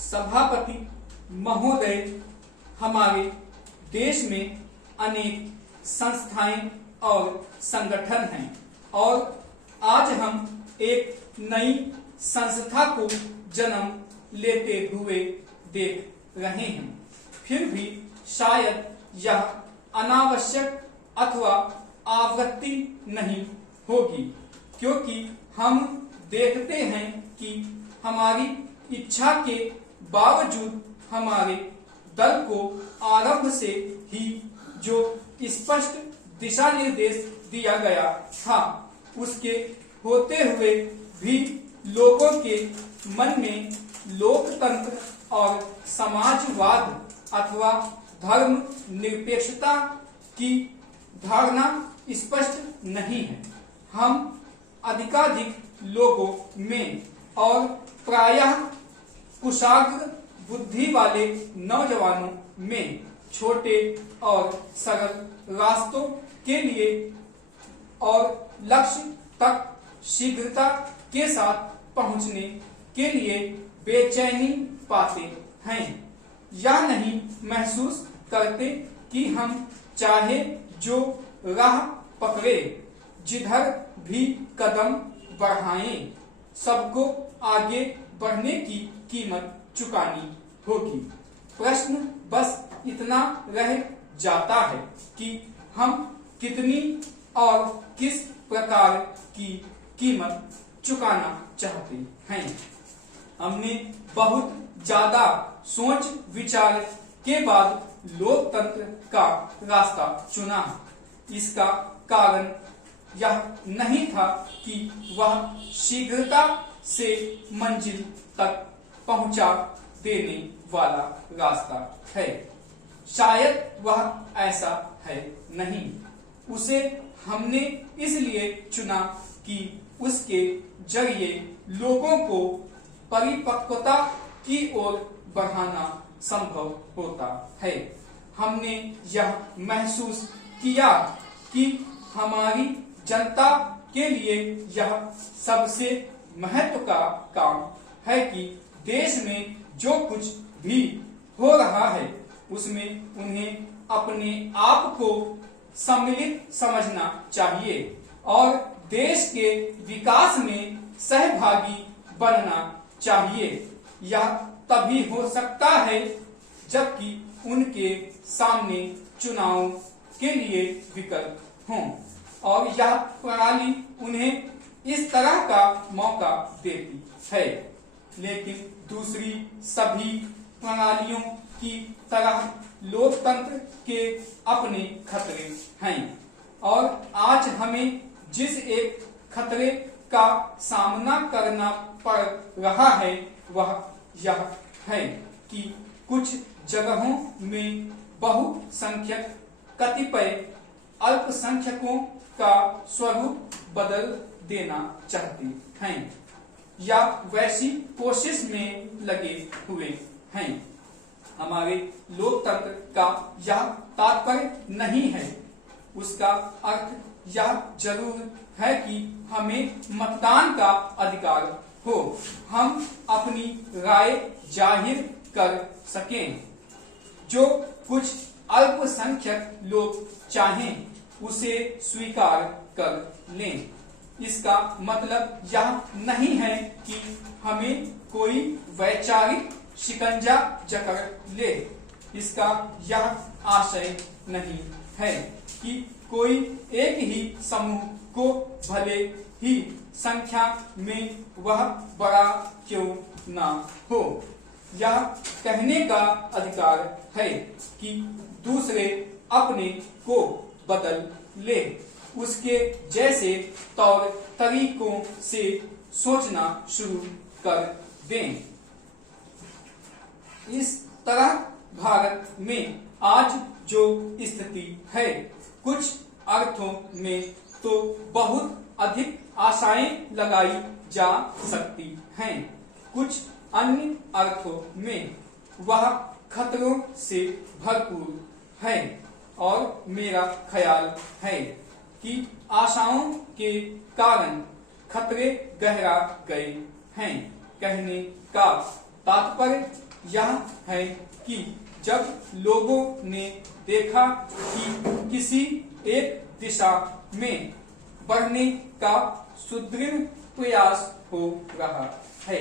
सभापति महोदय, हमारे देश में अनेक संस्थाएं और संगठन हैं और आज हम एक नई संस्था को जन्म लेते हुए देख रहे हैं। फिर भी शायद यह अनावश्यक अथवा आवृत्ति नहीं होगी, क्योंकि हम देखते हैं कि हमारी इच्छा के बावजूद हमारे दल को आरंभ से ही जो स्पष्ट दिशा निर्देश दिया गया था, उसके होते हुए भी लोगों के मन में लोकतंत्र और समाजवाद अथवा धर्म निरपेक्षता की धारणा स्पष्ट नहीं है। हम अधिकाधिक लोगों में और प्रायः कुशाग्र बुद्धि वाले नौजवानों में छोटे और सरल रास्तों के लिए और लक्ष्य तक शीघ्रता के साथ पहुंचने के लिए बेचैनी पाते हैं, या नहीं महसूस करते कि हम चाहे जो राह पकड़े, जिधर भी कदम बढ़ाएं, सबको आगे बढ़ने की कीमत चुकानी होगी। प्रश्न बस इतना रह जाता है कि हम कितनी और किस प्रकार की कीमत चुकाना चाहते हैं। हमने बहुत ज्यादा सोच विचार के बाद लोकतंत्र का रास्ता चुना। इसका कारण यह नहीं था कि वह शीघ्रता से मंजिल तक पहुंचा देने वाला रास्ता है, शायद वह ऐसा है नहीं। उसे हमने इसलिए चुना कि उसके जरिए लोगों को परिपक्वता की ओर बढ़ाना संभव होता है। हमने यह महसूस किया कि हमारी जनता के लिए यह सबसे महत्व का काम है कि देश में जो कुछ भी हो रहा है उसमें उन्हें अपने आप को सम्मिलित समझना चाहिए और देश के विकास में सहभागी बनना चाहिए। यह तभी हो सकता है जबकि उनके सामने चुनाव के लिए विकल्प हों और यह प्रणाली उन्हें इस तरह का मौका देती है। लेकिन दूसरी सभी प्रणालियों की तरह लोकतंत्र के अपने खतरे हैं और आज हमें जिस एक खतरे का सामना करना पड़ रहा है वह यह है कि कुछ जगहों में बहुसंख्यक कतिपय अल्पसंख्यकों का स्वरूप बदल देना चाहते हैं या वैसी कोशिश में लगे हुए हैं। हमारे लोकतंत्र का यह तात्पर्य नहीं है, उसका अर्थ यह जरूर है कि हमें मतदान का अधिकार हो, हम अपनी राय जाहिर कर सकें। जो कुछ अल्पसंख्यक लोग चाहें उसे स्वीकार कर लें। इसका मतलब यह नहीं है कि हमें कोई वैचारिक शिकंजा जकड़ ले। इसका यह आशय नहीं है कि कोई एक ही समूह को भले ही संख्या में वह बड़ा क्यों ना हो, यह कहने का अधिकार है कि दूसरे अपने को बदल ले, उसके जैसे तौर तरीकों से सोचना शुरू कर दें। इस तरह भारत में आज जो स्थिति है, कुछ अर्थों में तो बहुत अधिक आशाएं लगाई जा सकती हैं, कुछ अन्य अर्थों में वह खतरों से भरपूर है और मेरा ख्याल है कि आशाओं के कारण खतरे गहरा गए हैं। कहने का तात्पर्य यह है कि जब लोगों ने देखा कि किसी एक दिशा में बढ़ने का सुदृढ़ प्रयास हो रहा है।